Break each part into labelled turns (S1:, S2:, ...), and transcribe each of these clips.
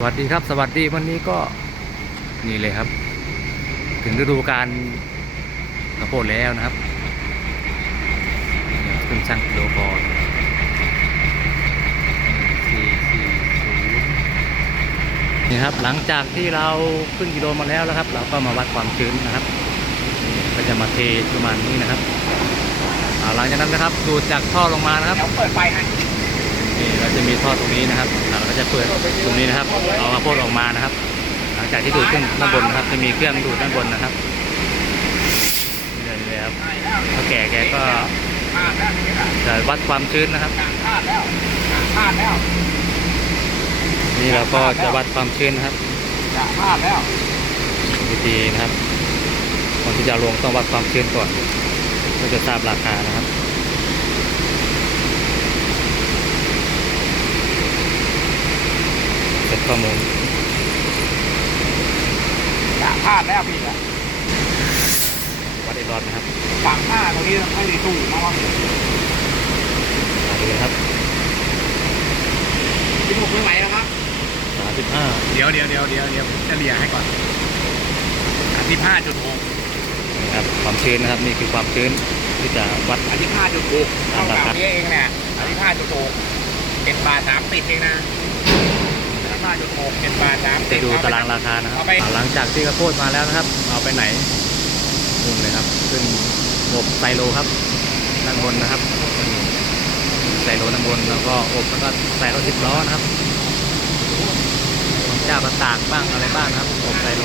S1: สวัสดีครับสวัสดีวันนี้ก็นี่เลยครับ ถึงฤดูการข้าวโพดแล้วนะครับขึ้นช่างกิโลพอสี่สี่ศูนย์นี่ครับหลังจากที่เราขึ้นกิโลมาแล้วนะครับ เราก็มาวัดความชื้นนะครับ ก็จะมาเทประมาณนี้นะครับหลังจากนั้นนะครับ ดูจากท่อลงมานะครับ
S2: เดี๋ยวเปิดไฟให้
S1: นี่เราจะมีท่อตรงนี้นะครับเราก็จะเปิดตรงนี้นะครับ เอาข้าวโพดออกมานะครับ หลังจากที่ดูดขึ้นด้านบนนะครับ จะมีเครื่องดูดด้านบนนะครับนี่เลยครับเท่าแก่แกก็จะวัดความชื้นนะครับนี่เราก็จะวัดความชื้นนะครับ
S2: วิ
S1: ธีนะครับก่อนที่จะลงต้องวัดความชื้นก่อนเพื่อจะทราบราคานะครับ เก็บข้อมูล
S2: กลางพลาดแล้วพี่อะ
S1: วัดอีกรอบนะครับ
S2: กลางพลาดตรงนี้ไม่ได้ตู้นะว่า
S1: มาดูนะครับ
S2: ที่ผมไม่ไหวแล้วครับ
S1: สามสิบห้า
S2: เดี๋ยวเดี๋ยวเดี๋ยวเดี๋ยวเดี๋ยวผมจะเลียให้ก่อนอันที่ห้าจุดหก
S1: นะครับความชื้นนะครับนี่คือความชื้นที่จะวัด
S2: อันที่ห้าจุดหกเท่ากับนี้เองเนี่ยอันที่ห้าจุดหกเจ็ดบาทสามสิบเองนะ ห้าจุดหกเจ็ดบาทสามสิ
S1: จะ
S2: บ
S1: ดูตารางราคานะครับ
S2: เอาไป
S1: หลังจากที่ข้าวโพดมาแล้วนะครับ เอาไปไหนนู่นเลยครับ ขึ้นอบไซโลครับด้านบนนะครับไซโลด้านบนแล้วก็อบแล้วก็ใส่รถทิพล้อนะครับเจ้าก็ตากบ้างอะไรบ้างนะครับอบไซโล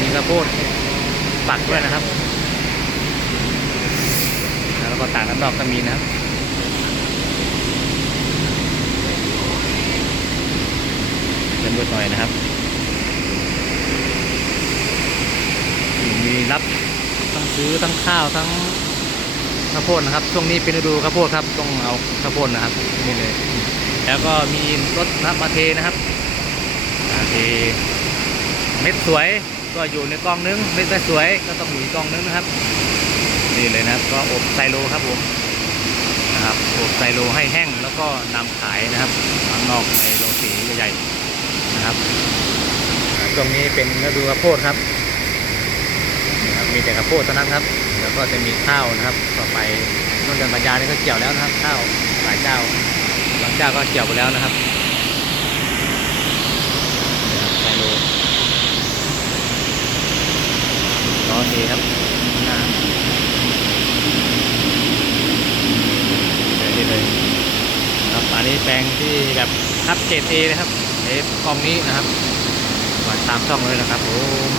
S1: มีข้าวโพดปักด้วยนะครับ แล้วก็ตากน้ำดอกก็มีนะครับ เป็นหน่อยนะครับมีรับทั้งซื้อทั้งข้าวทั้งข้าวโพดนะครับช่วงนี้เป็นฤดูข้าวโพดครับต้องเอาข้าวโพดนะครับนี่เลยแล้วก็มีรถนะครับมาเทนะครับอ่าเทเม็ดสวยก็อยู่ในกล่องนึงเม็ดไม่สวยก็ต้องอยู่อีกล่องนึงนะครับ นี่เลยนะครับ ก็อบไซโลครับผมนะครับอบไซโลให้แห้งแล้วก็นำขายนะครับข้างนอกในโรงสีใหญ่ นะครับช่วงนี้เป็นฤดูข้าวโพดครับนะครับ มีแต่ข้าวโพดเท่านั้นครับ แล้วก็จะมีข้าวนะครับ ต่อไปนเดือนปัญญานี่ก็เกี่ยวแล้วนะครับ ข้าวหลายเจ้าบางเจ้าก็เกี่ยวไปแล้วนะครับนี่ครับไซโลล้อเอครับน้าเดี๋ยวนี่เลยครับอันนี้แปลงที่แบบคับเกรดเอนะครับ ฟคองนี้นะครับมาตามช่องเลยนะครับผม